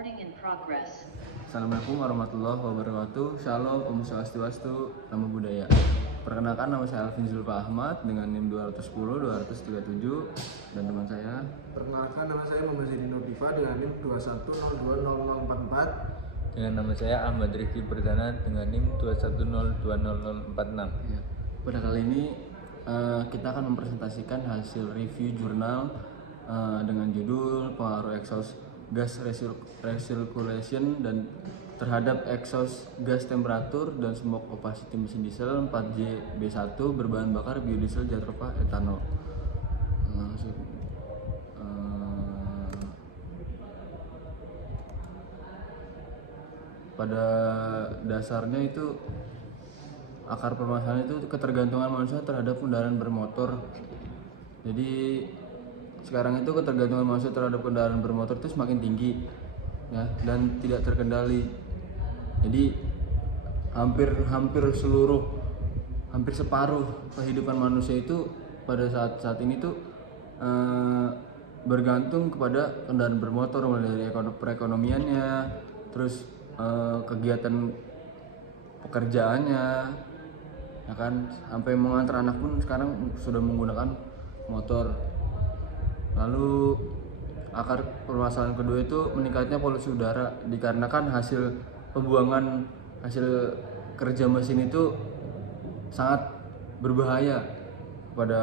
Recording in progress. Assalamualaikum warahmatullahi wabarakatuh. Shalom, Om Swastiastu, Namo Buddhaya. Perkenalkan, nama saya Alvin Zulfa Ahmad dengan NIM 210-237 dan teman saya. Perkenalkan, nama saya Muhammad Zaidin Notifa dengan NIM 210200044. Dengan nama saya Ahmad Rifki Perdana dengan NIM 210200046. Ya. Pada kali ini kita akan mempresentasikan hasil review jurnal dengan judul pengaruh exhaust gas recirculation dan terhadap exhaust gas temperatur dan smoke opacity mesin diesel 4JB1 berbahan bakar biodiesel Jatropha etanol. Langsung pada dasarnya itu akar permasalahan itu ketergantungan manusia terhadap kendaraan bermotor. Jadi sekarang itu ketergantungan manusia terhadap kendaraan bermotor itu semakin tinggi ya, dan tidak terkendali. Jadi hampir separuh kehidupan manusia itu pada saat ini tuh bergantung kepada kendaraan bermotor, mulai dari perekonomiannya, terus kegiatan pekerjaannya, ya kan, sampai mengantar anak pun sekarang sudah menggunakan motor. Lalu akar permasalahan kedua itu meningkatnya polusi udara dikarenakan hasil kerja mesin itu sangat berbahaya pada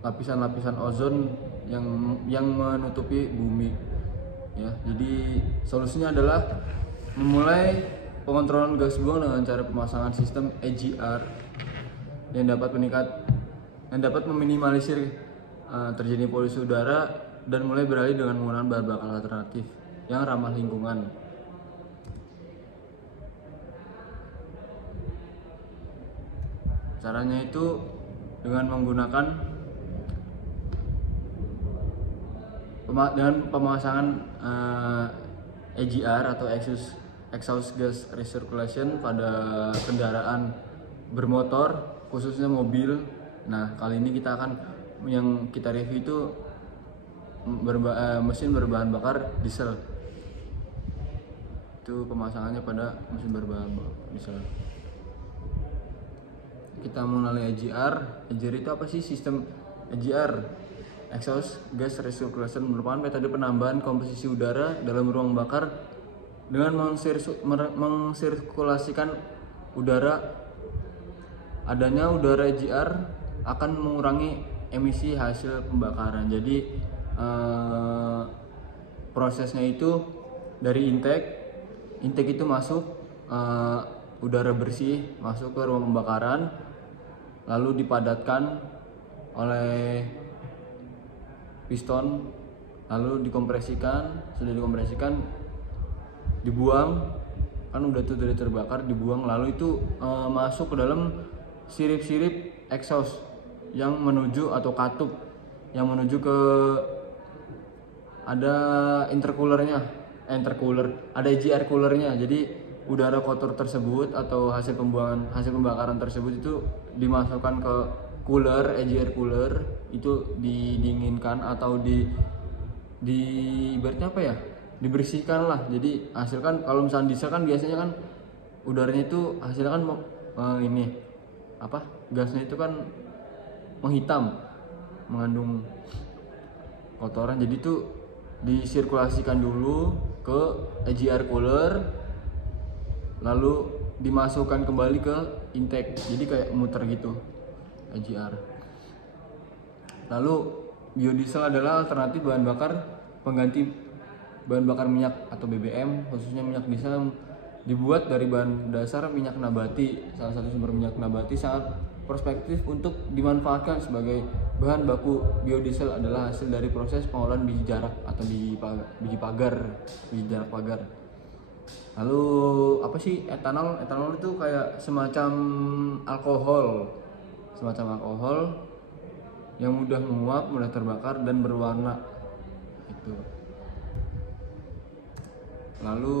lapisan-lapisan ozon yang menutupi bumi. Ya, jadi solusinya adalah memulai pengontrolan gas buang dengan cara pemasangan sistem EGR yang dapat meminimalisir terjadi polusi udara dan mulai beralih dengan menggunakan bahan bakar alternatif yang ramah lingkungan. Caranya itu dengan menggunakan pemasangan EGR atau exhaust gas recirculation pada kendaraan bermotor, khususnya mobil. Nah, kali ini yang kita review itu mesin berbahan bakar diesel. Itu pemasangannya pada mesin berbahan bakar diesel. Kita mengenali EGR. EGR itu apa sih? Sistem EGR, exhaust gas recirculation, merupakan metode penambahan komposisi udara dalam ruang bakar dengan mensirkulasikan udara. Adanya udara EGR akan mengurangi emisi hasil pembakaran. Jadi prosesnya itu dari intake itu masuk udara bersih masuk ke ruang pembakaran, lalu dipadatkan oleh piston, lalu sudah dikompresikan, dibuang, kan udah tuh dari terbakar, dibuang, lalu itu masuk ke dalam sirip-sirip exhaust yang menuju atau katup yang menuju ke ada ada EGR coolernya. Jadi udara kotor tersebut atau hasil pembakaran tersebut itu dimasukkan ke EGR cooler, itu didinginkan atau ibaratnya apa ya, dibersihkan lah. Jadi hasilkan, kalau misalnya diesel kan biasanya kan udaranya itu hasilnya kan gasnya itu kan menghitam, mengandung kotoran. Jadi itu disirkulasikan dulu ke EGR cooler, lalu dimasukkan kembali ke intake, jadi kayak muter gitu EGR. Lalu biodiesel adalah alternatif bahan bakar pengganti bahan bakar minyak atau BBM, khususnya minyak diesel dibuat dari bahan dasar minyak nabati. Salah satu sumber minyak nabati sangat prospektif untuk dimanfaatkan sebagai bahan baku. Biodiesel adalah hasil dari proses pengolahan biji jarak atau biji jarak pagar. Lalu apa sih etanol? Etanol itu kayak semacam alkohol yang mudah menguap, mudah terbakar dan berwarna itu. Lalu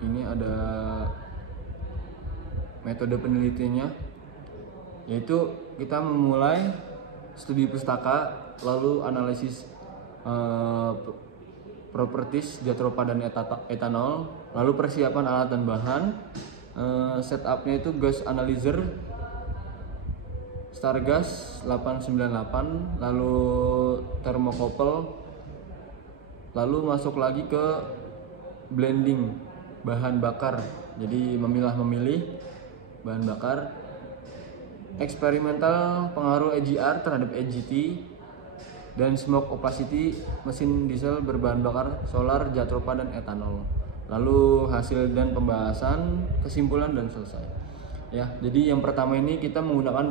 ini ada metode penelitiannya, yaitu kita memulai studi pustaka, lalu analisis properties Jatropha dan etanol, lalu persiapan alat dan bahan, setupnya itu gas analyzer Stargas 898, lalu thermocouple, lalu masuk lagi ke blending bahan bakar, jadi memilah-memilih bahan bakar, eksperimental pengaruh EGR terhadap EGT, dan smoke opacity mesin diesel berbahan bakar solar Jatropha dan etanol. Lalu hasil dan pembahasan, kesimpulan dan selesai. Ya, jadi yang pertama ini kita menggunakan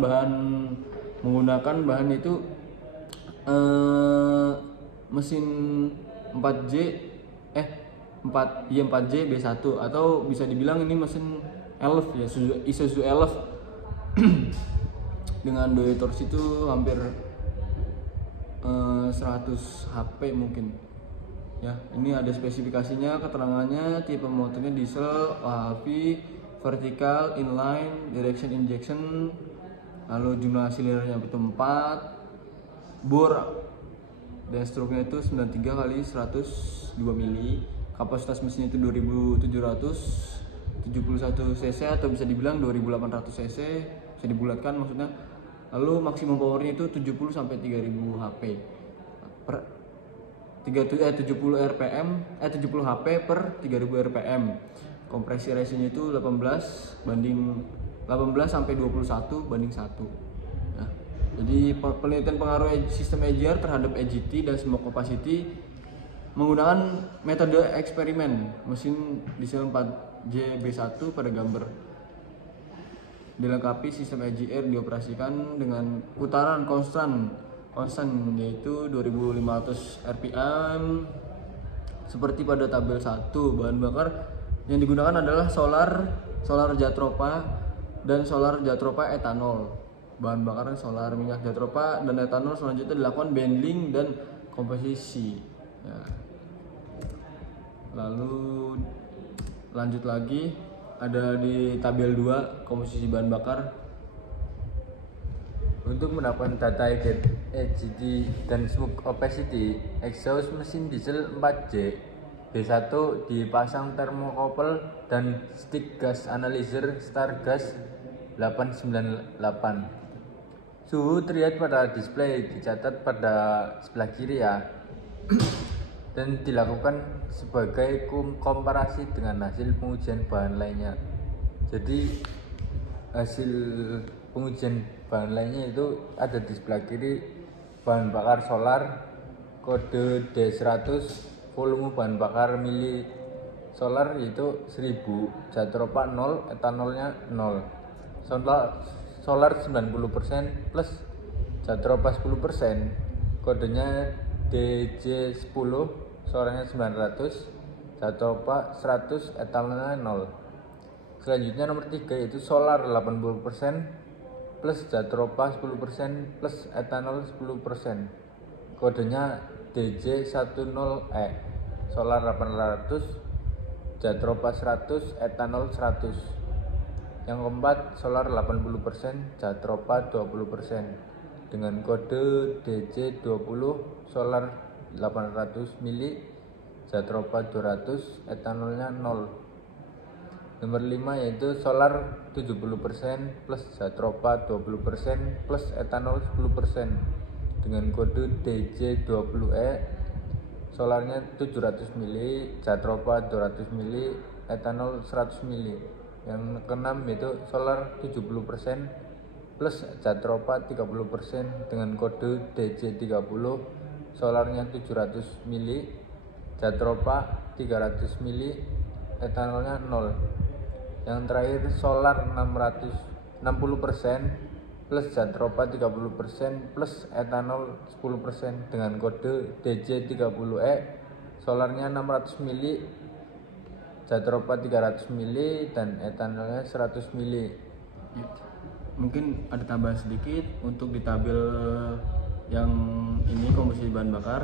bahan itu mesin 4J B1 atau bisa dibilang ini mesin Elf ya, Isuzu Elf dengan daya torsi itu hampir 100 HP mungkin. Ya, ini ada spesifikasinya, keterangannya, tipe motornya diesel, OHV, vertical, inline, direction injection, lalu jumlah silindernya itu 4, bor dan stroke-nya itu 93 kali 102 mili, kapasitas mesinnya itu 2771 cc atau bisa dibilang 2800 cc, bisa dibulatkan maksudnya. Lalu maksimum powernya itu 70 sampai 3000 HP per 70 HP per 3000 RPM. Kompresi ratio-nya itu 18 sampai 21 banding 1. Nah, jadi penelitian pengaruh sistem EGR terhadap EGT dan smoke opacity menggunakan metode eksperimen mesin diesel 4J B1 pada gambar. Dilengkapi sistem EGR dioperasikan dengan putaran konstan yaitu 2500 RPM seperti pada tabel 1. Bahan bakar yang digunakan adalah solar Jatropha dan solar Jatropha etanol. Bahan bakar solar minyak Jatropha dan etanol selanjutnya dilakukan blending dan komposisi. Ya. Lalu lanjut lagi ada di tabel 2 komposisi bahan bakar. Untuk mendapatkan data EGT dan smoke opacity, exhaust mesin diesel 4J B1 dipasang thermocouple dan stick gas analyzer Stargas 898. Suhu terlihat pada display, dicatat pada sebelah kiri ya. Dan dilakukan sebagai komparasi dengan hasil pengujian bahan lainnya. Jadi hasil pengujian bahan lainnya itu ada di sebelah kiri, bahan bakar solar kode D100, volume bahan bakar mili solar yaitu 1000, Jatropha 0, etanolnya 0, solar 90% plus Jatropha 10%, kodenya DJ10, solarnya 900, Jatropha 100, etanolnya 0. Selanjutnya nomor 3 yaitu solar 80% plus Jatropha 10% plus etanol 10%, kodenya DJ10E, solar 800, Jatropha 100, etanol 100. Yang keempat solar 80%, Jatropha 20% dengan kode DJ20, solar 800 mili, Jatropha 200, etanolnya 0. Nomor 5 yaitu solar 70% plus Jatropha 20% plus etanol 10% dengan kode DJ20E, solarnya 700 mili, Jatropha 200 mili, etanol 100 mili. Yang keenam yaitu solar 70% plus Jatropha 30% dengan kode DJ30, solarnya 700 mili, Jatropha 300 mili, etanolnya 0. Yang terakhir solar 60% plus Jatropha 30% plus etanol 10% dengan kode DJ30E, solarnya 600 mili, Jatropha 300 mili dan etanolnya 100 mili. Mungkin ada tambahan sedikit untuk di tabel yang ini komposisi bahan bakar.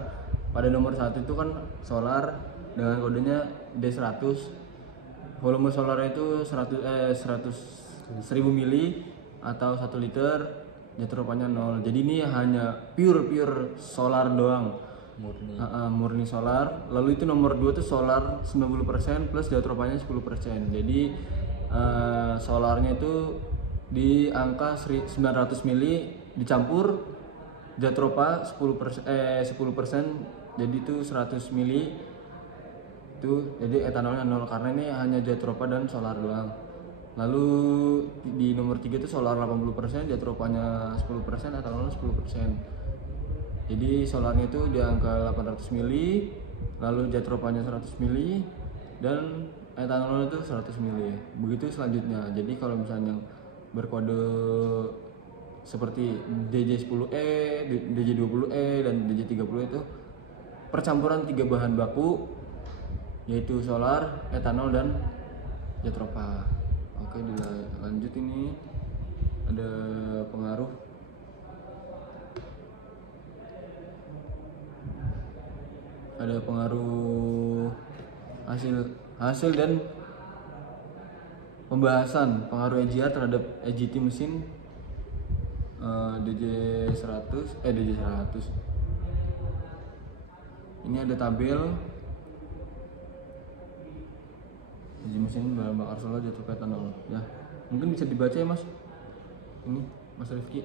Pada nomor 1 itu kan solar dengan kodenya D100. Volume solarnya itu 1000 mili atau 1 liter, Jatropha-nya 0. Jadi ini hanya pure solar doang. murni. Murni solar. Lalu itu nomor 2 tuh solar 90% plus jatropanya 10%. Jadi solarnya itu di angka 900 mili dicampur jatropa 10%, jadi itu 100 mili itu, jadi etanolnya 0 karena ini hanya jatropa dan solar doang. Lalu di nomor 3 itu solar 80%, jatropanya 10%, etanolnya 10%. Jadi solarnya itu di angka 800 mili, lalu jatropanya 100 mili dan etanolnya itu 100 mili. Begitu selanjutnya. Jadi kalau misalnya yang berkode seperti DJ10E, DJ20E dan DJ30E itu percampuran 3 bahan baku, yaitu solar, etanol dan jatropa. Oke, dilanjut. Ini ada pengaruh hasil dan pembahasan pengaruh EGR terhadap EGT mesin DJ100. Ini ada tabel EGT mesin bahan bakar solar, jatropa, etanol. Ya, mungkin bisa dibaca ya Mas. Ini Mas Rifki.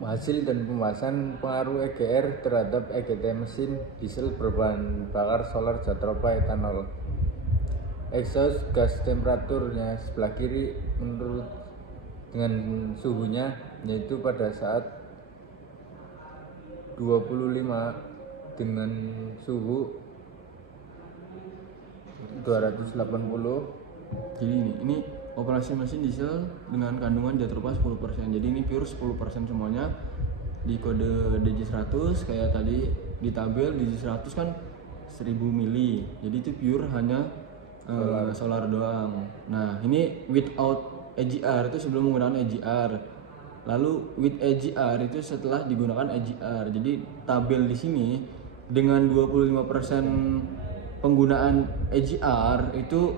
Hasil dan pembahasan pengaruh EGR terhadap EGT mesin diesel berbahan bakar solar, jatropa, etanol. Exhaust gas temperaturnya sebelah kiri menurut dengan suhunya, yaitu pada saat 25 dengan suhu 280. Jadi ini operasi mesin diesel dengan kandungan jatropa 10%. Jadi ini pure 10% semuanya. Di kode DJ100 kayak tadi di tabel DJ100 kan 1000 mili. Jadi itu pure hanya solar doang. Nah, ini without EGR itu sebelum menggunakan EGR. Lalu with EGR itu setelah digunakan EGR. Jadi tabel di sini dengan 25% penggunaan EGR itu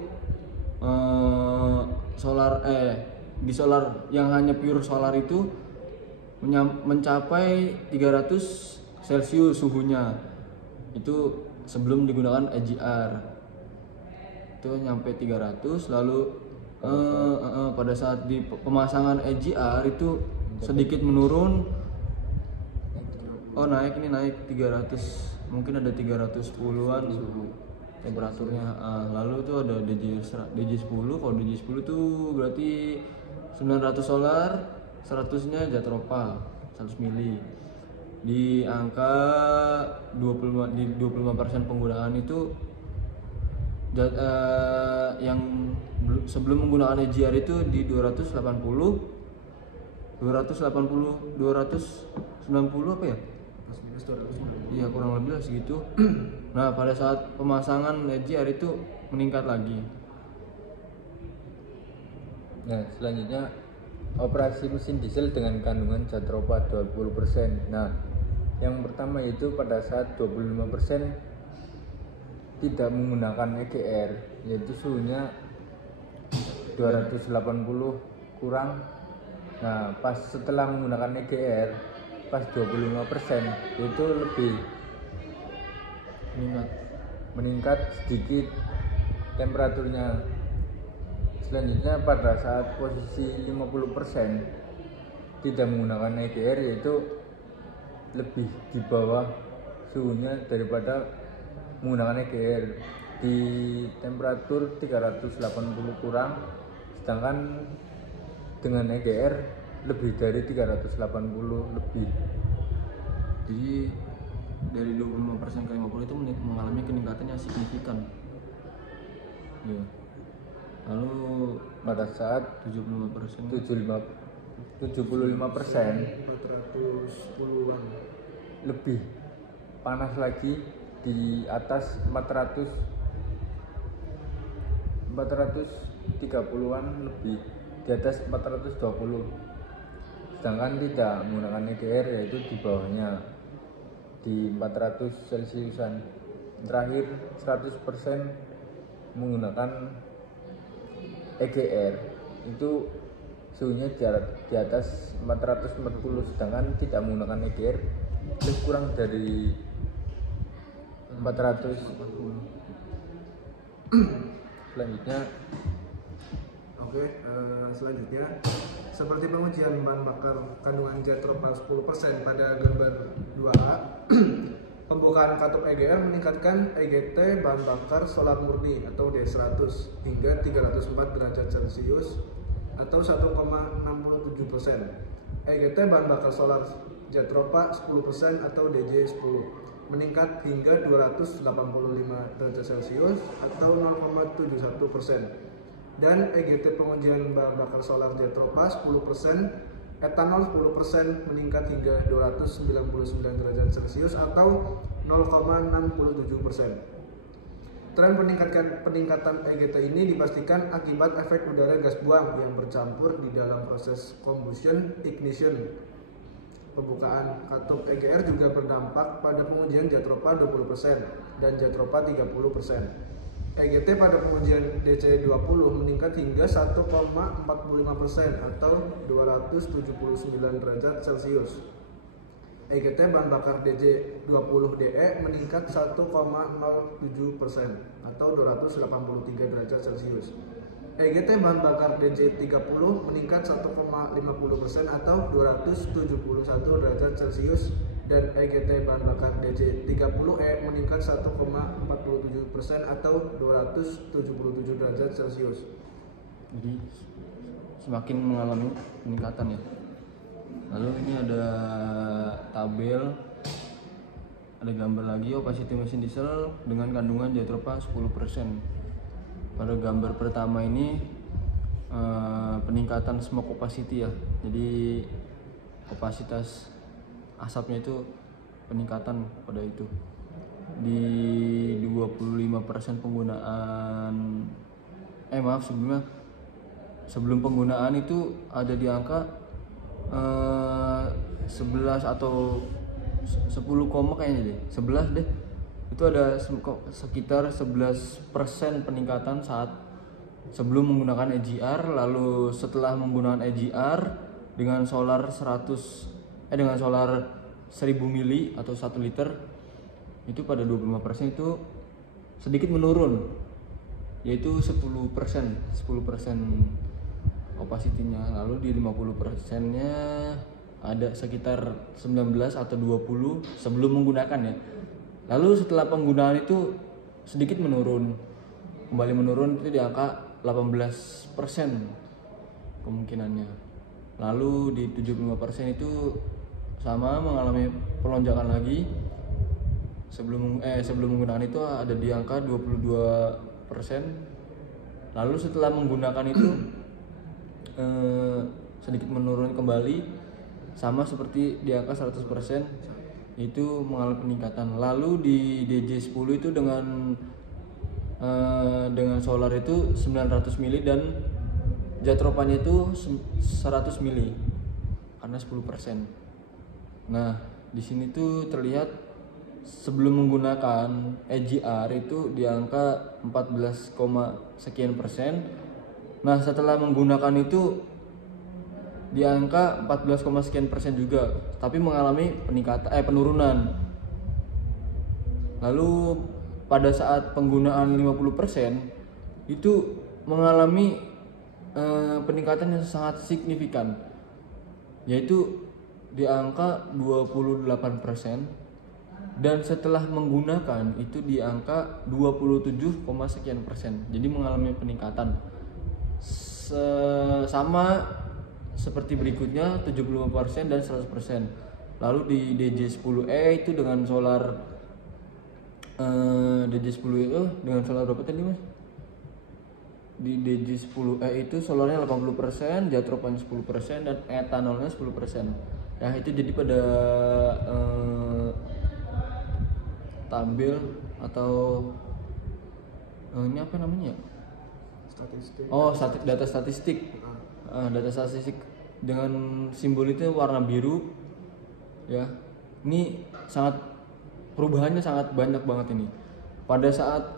di solar yang hanya pure solar itu mencapai 300 Celcius suhunya. Itu sebelum digunakan EGR. Itu nyampe 300. Lalu pada saat di pemasangan EGR itu sedikit menurun. Naik 300, mungkin ada 310-an suhu temperaturnya. Lalu itu ada DJ10. Kalau DJ10 tuh berarti 900 solar, 100-nya jatropa 100 mili. Di angka 25% penggunaan itu yang sebelum menggunakan EGR itu di 290 apa ya? Plus minus 290. Iya, kurang lebih lah segitu. Nah, pada saat pemasangan EGR itu meningkat lagi. Nah, selanjutnya operasi mesin diesel dengan kandungan jatropa 20%. Nah, yang pertama yaitu pada saat 25% tidak menggunakan EGR, yaitu suhunya 280 kurang. Nah, pas setelah menggunakan EGR pas 25% itu lebih meningkat sedikit temperaturnya. Selanjutnya pada saat posisi 50% tidak menggunakan EGR, yaitu lebih di bawah suhunya daripada menggunakan EGR di temperatur 380 kurang, sedangkan dengan EGR lebih dari 380 lebih. Jadi dari 25% ke 50 itu mengalami peningkatan yang signifikan. Ya. Lalu Pada saat 75% 75% 410-an. lebih panas lagi di atas 430-an lebih, di atas 420, sedangkan tidak menggunakan EGR yaitu di bawahnya di 400 Celciusan. Terakhir 100% menggunakan EGR itu suhunya di atas 440, sedangkan tidak menggunakan EGR Lebih kurang dari 440. Selanjutnya Selanjutnya, seperti pengujian bahan bakar kandungan Jatropha 10% pada gambar 2A, pembukaan katup EGR meningkatkan EGT bahan bakar solar murni atau D100 hingga 304 derajat Celcius atau 1,67%. EGT bahan bakar solar Jatropha 10% atau DJ10 meningkat hingga 285 derajat Celcius atau 0,71%. Dan EGT pengujian bahan bakar solar Jatropha 10%, etanol 10% meningkat hingga 299 derajat Celcius atau 0,67%. Tren peningkatan EGT ini dipastikan akibat efek udara gas buang yang bercampur di dalam proses combustion ignition. Pembukaan katup EGR juga berdampak pada pengujian Jatropha 20% dan Jatropha 30%. EGT pada pengujian DC20 meningkat hingga 1,45% atau 279 derajat Celcius. EGT bahan bakar DJ20DE meningkat 1,07% atau 283 derajat Celcius. EGT bahan bakar DJ30 meningkat 1,50% atau 271 derajat Celcius. Dan EGT bahan bakar DC30E meningkat 1,47% atau 277 derajat Celcius. Jadi semakin mengalami peningkatan ya. Lalu ini ada tabel, ada gambar lagi opacity mesin diesel dengan kandungan Jatropha 10%. Pada gambar pertama ini peningkatan smoke opacity ya. Jadi opasitas asapnya itu peningkatan pada itu di 25% penggunaan sebelum penggunaan itu ada di angka 11 atau 10, kayaknya deh 11 deh, itu ada sekitar 11% peningkatan saat sebelum menggunakan EGR. Lalu setelah menggunakan EGR dengan solar 1000 mili atau 1 liter itu pada 25% itu sedikit menurun, yaitu 10% opacity-nya. Lalu di 50%-nya ada sekitar 19 atau 20 sebelum menggunakan ya. Lalu setelah penggunaan itu sedikit menurun, kembali menurun itu di angka 18% kemungkinannya. Lalu di 75% itu sama mengalami pelonjakan lagi. Sebelum menggunakan itu ada di angka 22%. Lalu setelah menggunakan itu sedikit menurun kembali, sama seperti di angka 100%, itu mengalami peningkatan. Lalu di DJ10 itu dengan solar itu 900 mili dan Jatropha-nya itu 100 mili karena 10%. Nah, di sini tuh terlihat sebelum menggunakan EGR itu di angka 14, sekian persen. Nah, setelah menggunakan itu di angka 14, sekian persen juga, tapi mengalami penurunan. Lalu pada saat penggunaan 50% itu mengalami peningkatan yang sangat signifikan, yaitu di angka 28%, dan setelah menggunakan itu di angka 27, sekian persen. Jadi mengalami peningkatan sama seperti berikutnya 75% dan 100%. Lalu di DJ10E itu dengan solar DJ10E itu dengan solar berapa tadi Mas? Di DJ10E itu solarnya 80%, Jatropha 10% dan etanolnya 10%. Nah, itu jadi pada tabel atau ini apa namanya? Statistik. Oh, data statistik. Data statistik dengan simbol itu warna biru. Ya. Ini perubahannya sangat banyak banget ini. Pada saat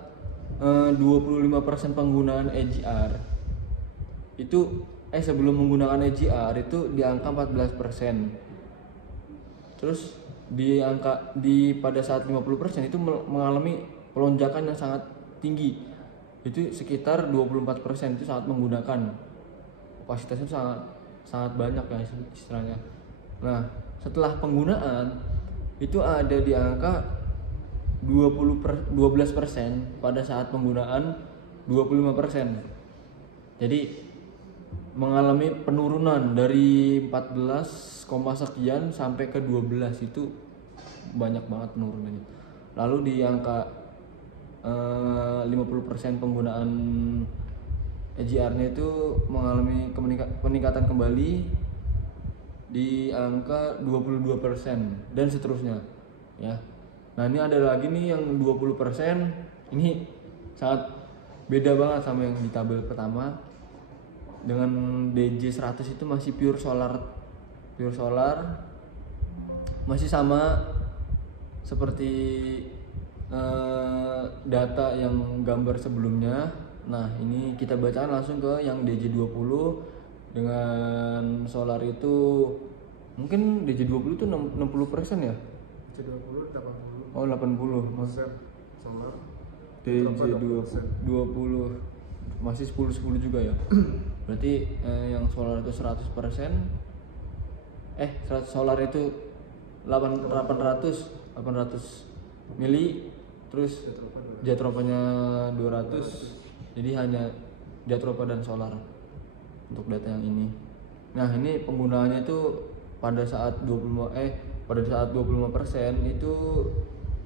25% penggunaan EGR itu sebelum menggunakan EGR itu di angka 14%. Terus pada saat 50% itu mengalami pelonjakan yang sangat tinggi. Itu sekitar 24% itu saat menggunakan. Kapasitasnya sangat banyak ya istilahnya. Nah, setelah penggunaan itu ada di angka 12% pada saat penggunaan 25%. Jadi mengalami penurunan dari 14, sekian sampai ke 12, itu banyak banget penurunannya. Lalu di angka 50% penggunaan EGR-nya itu mengalami peningkatan kembali di angka 22% dan seterusnya ya. Nah, ini ada lagi nih yang 20%, ini sangat beda banget sama yang di tabel pertama. Dengan DJ 100 itu masih pure solar, masih sama seperti data yang gambar sebelumnya. Nah, ini kita bacakan langsung ke yang DJ20. Dengan solar itu mungkin DJ20 itu 60% ya? DJ20 80. Oh, 80. Solar. DJ20 masih 10 juga ya. Berarti yang solar itu 100%. Solar itu 800 mili, terus Jatropa-nya 200. Jadi hanya Jatropa dan solar untuk data yang ini. Nah, ini penggunaannya itu pada saat 25% itu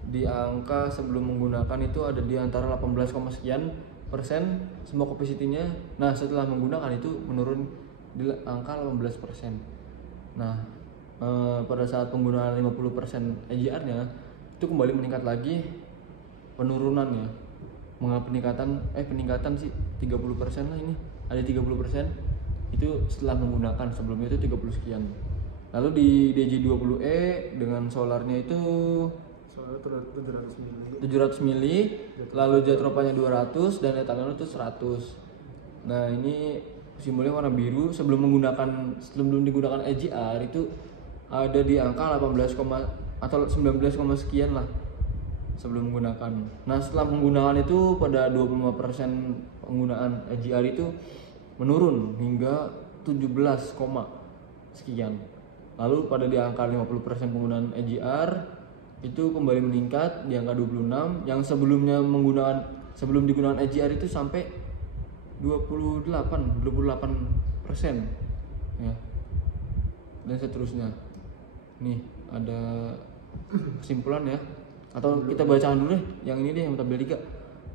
di angka sebelum menggunakan itu ada di antara 18, sekian persen semua kapasitinya. Nah, setelah menggunakan itu menurun di angka 18%. Nah, pada saat penggunaan 50% EGR-nya itu kembali meningkat lagi penurunannya. Peningkatan sih 30% lah, ini ada 30% itu setelah menggunakan, sebelumnya itu 30 sekian. Lalu di DJ20E dengan solarnya itu 700 mili, lalu Jatropanya 200 dan etanol itu 100. Nah, ini simbolnya warna biru. Sebelum digunakan EGR itu ada di angka 18, atau 19, sekian lah sebelum menggunakan. Nah, setelah penggunaan itu pada 25% penggunaan EGR itu menurun hingga 17, sekian. Lalu pada di angka 50% penggunaan EGR itu kembali meningkat di angka 26, yang sebelum digunakan EGR itu sampai 28% ya. Dan seterusnya. Nih, ada kesimpulan ya. Atau kita bacakan dulu deh yang ini deh, yang tabel 3.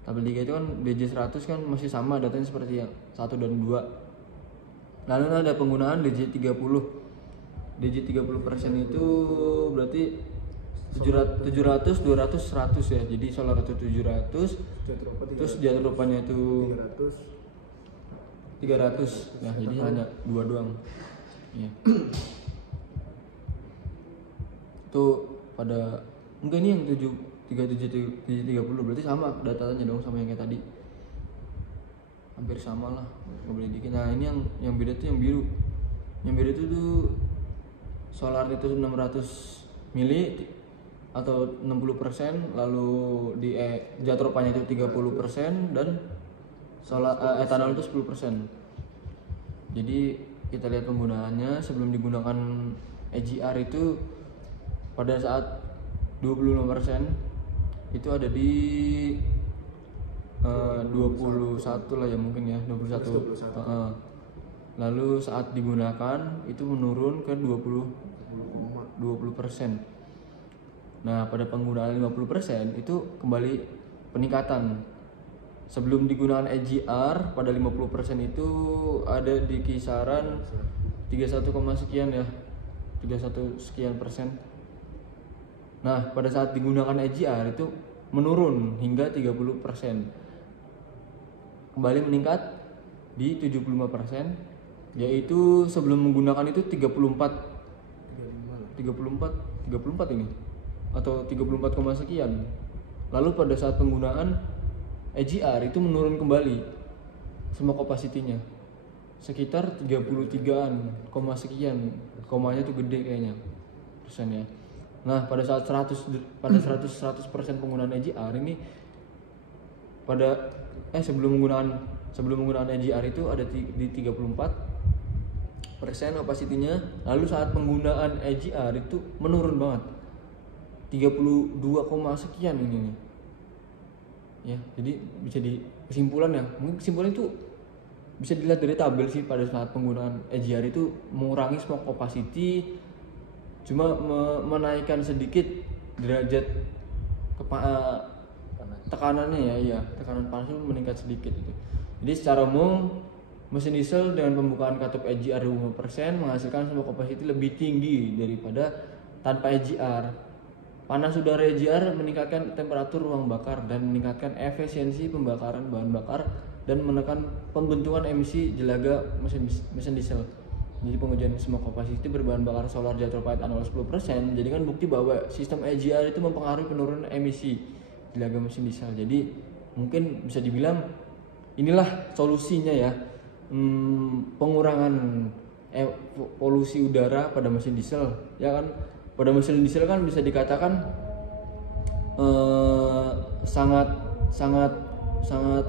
Tabel 3 itu kan DJ100 kan masih sama datanya seperti yang 1 dan 2. Lalu ada penggunaan DJ30. DJ30% itu berarti 700, 200, 100 ya. Jadi solar itu 700, terus Jatropanya itu 300. Nah, jadi hanya 2 doang. Iya. Itu pada enggak, ini yang 30 berarti sama datanya dong sama yang kayak tadi. Hampir sama lah, nggak boleh dikit. Nah, ini yang beda tuh yang biru. Yang beda itu tuh solar itu 600 mili atau 60%, lalu di Jatropanya itu 30% dan solar etanol itu 10%. Jadi kita lihat penggunaannya sebelum digunakan EGR itu pada saat 25% itu ada di 21 lah ya, mungkin ya 21. Lalu saat digunakan itu menurun ke 20%. Nah, pada penggunaan 50% itu kembali peningkatan. Sebelum digunakan EGR pada 50% itu ada di kisaran 31, sekian ya, 31 sekian persen. Nah, pada saat digunakan EGR itu menurun hingga 30%. Kembali meningkat di 75%, yaitu sebelum menggunakan itu 34 ini atau 34, sekian. Lalu pada saat penggunaan EGR itu menurun kembali semua kapasitinya sekitar 33-an, sekian. Komanya tuh gede kayaknya persennya. Nah, pada 100% penggunaan EGR ini sebelum menggunakan EGR itu ada di 34% opacity-nya. Lalu saat penggunaan EGR itu menurun banget. 32, sekian ini nih. Ya, jadi bisa kesimpulan itu bisa dilihat dari tabel sih. Pada saat penggunaan EGR itu mengurangi smoke opacity, cuma menaikkan sedikit derajat tekanannya ya, tekanan panasnya meningkat sedikit itu. Jadi secara umum mesin diesel dengan pembukaan katup EGR 20% menghasilkan smoke opacity lebih tinggi daripada tanpa EGR. Panas udara EGR meningkatkan temperatur ruang bakar dan meningkatkan efisiensi pembakaran bahan bakar dan menekan pembentukan emisi jelaga mesin diesel. Jadi pengujian smoke opacity berbahan bakar solar jatropha etanol 10% menjadikan bukti bahwa sistem EGR itu mempengaruhi penurunan emisi jelaga mesin diesel. Jadi mungkin bisa dibilang inilah solusinya ya, pengurangan polusi udara pada mesin diesel ya kan. Pada mesin diesel kan bisa dikatakan sangat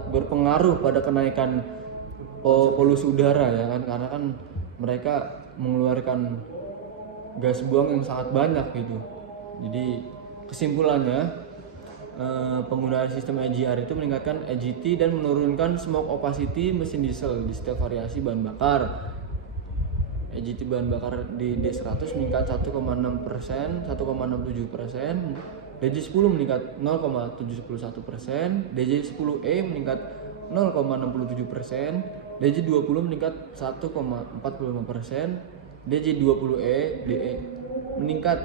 berpengaruh pada kenaikan polusi udara ya kan, karena kan mereka mengeluarkan gas buang yang sangat banyak gitu. Jadi kesimpulannya, penggunaan sistem EGR itu meningkatkan EGT dan menurunkan smoke opacity mesin diesel di setiap variasi bahan bakar. EGT bahan bakar di D100 meningkat 1,6%, 1,67%, DJ10 meningkat 0,71%, DJ10E meningkat 0,67%, DJ20 meningkat 1,45%, DJ20E DE meningkat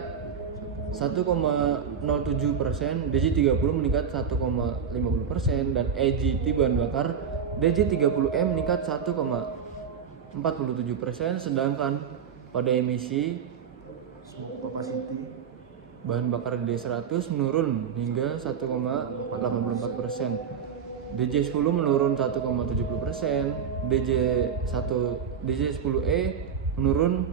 1,07%, DJ30 meningkat 1,50%, dan EGT bahan bakar DJ30E meningkat 1,47%, sedangkan pada emisi opacity bahan bakar D100 menurun hingga 1,84%, DJ10 menurun 1,70%, DJ10E menurun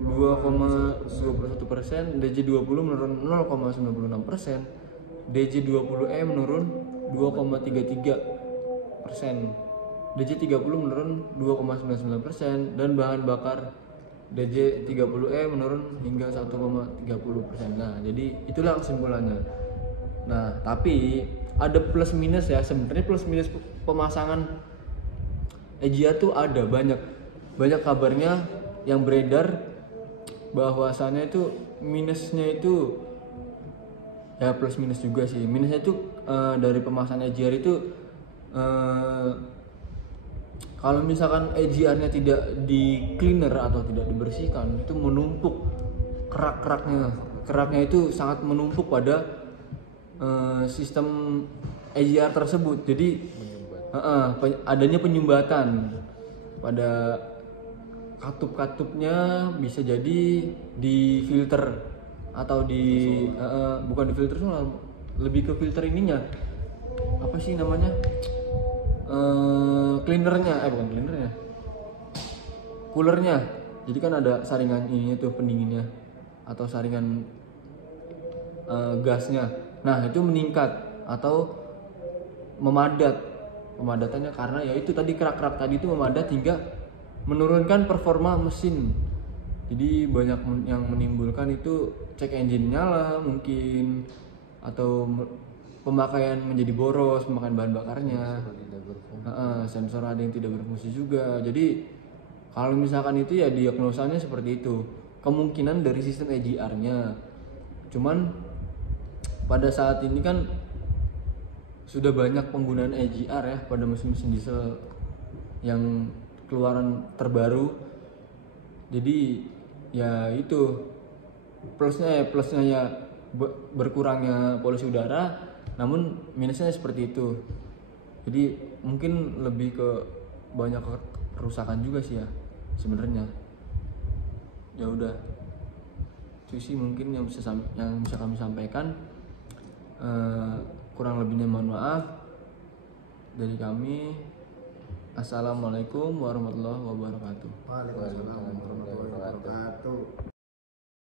2,21%, DJ20 menurun 0,96%, DJ20E menurun 2,33%, DJ30 menurun 2,99%, dan bahan bakar DJ30E menurun hingga 1,30%. Nah, jadi itulah kesimpulannya. Nah, tapi ada plus minus ya. Sebenarnya plus minus pemasangan EGR tuh ada banyak kabarnya yang beredar bahwasannya itu minusnya itu ya plus minus juga sih. Minusnya itu dari pemasangan EGR itu kalau misalkan EGR-nya tidak di cleaner atau tidak dibersihkan, itu menumpuk keraknya itu sangat menumpuk pada sistem EGR tersebut. Jadi adanya penyumbatan pada katup-katupnya, bisa jadi di filter atau bukan di filter, lebih ke filter ininya, apa sih namanya, coolernya. Jadi kan ada saringan ini tuh pendinginnya atau saringan gasnya. Nah, itu meningkat atau pemadatannya karena ya itu tadi kerak tadi itu memadat hingga menurunkan performa mesin. Jadi banyak yang menimbulkan itu check engine-nya lah mungkin, atau pemakaian menjadi boros, pemakaian bahan bakarnya, sensor ada yang tidak berfungsi juga. Jadi kalau misalkan itu ya diagnosanya seperti itu, kemungkinan dari sistem EGR-nya. Cuman pada saat ini kan sudah banyak penggunaan EGR ya pada mesin-mesin diesel yang keluaran terbaru. Jadi ya itu plusnya ya berkurangnya polusi udara, namun minusnya seperti itu. Jadi mungkin lebih ke banyak kerusakan juga sih ya sebenarnya. Ya udah, itu sih mungkin yang bisa kami sampaikan. Kurang lebihnya mohon maaf dari kami. Assalamualaikum warahmatullahi wabarakatuh. Waalaikumsalam warahmatullahi wabarakatuh.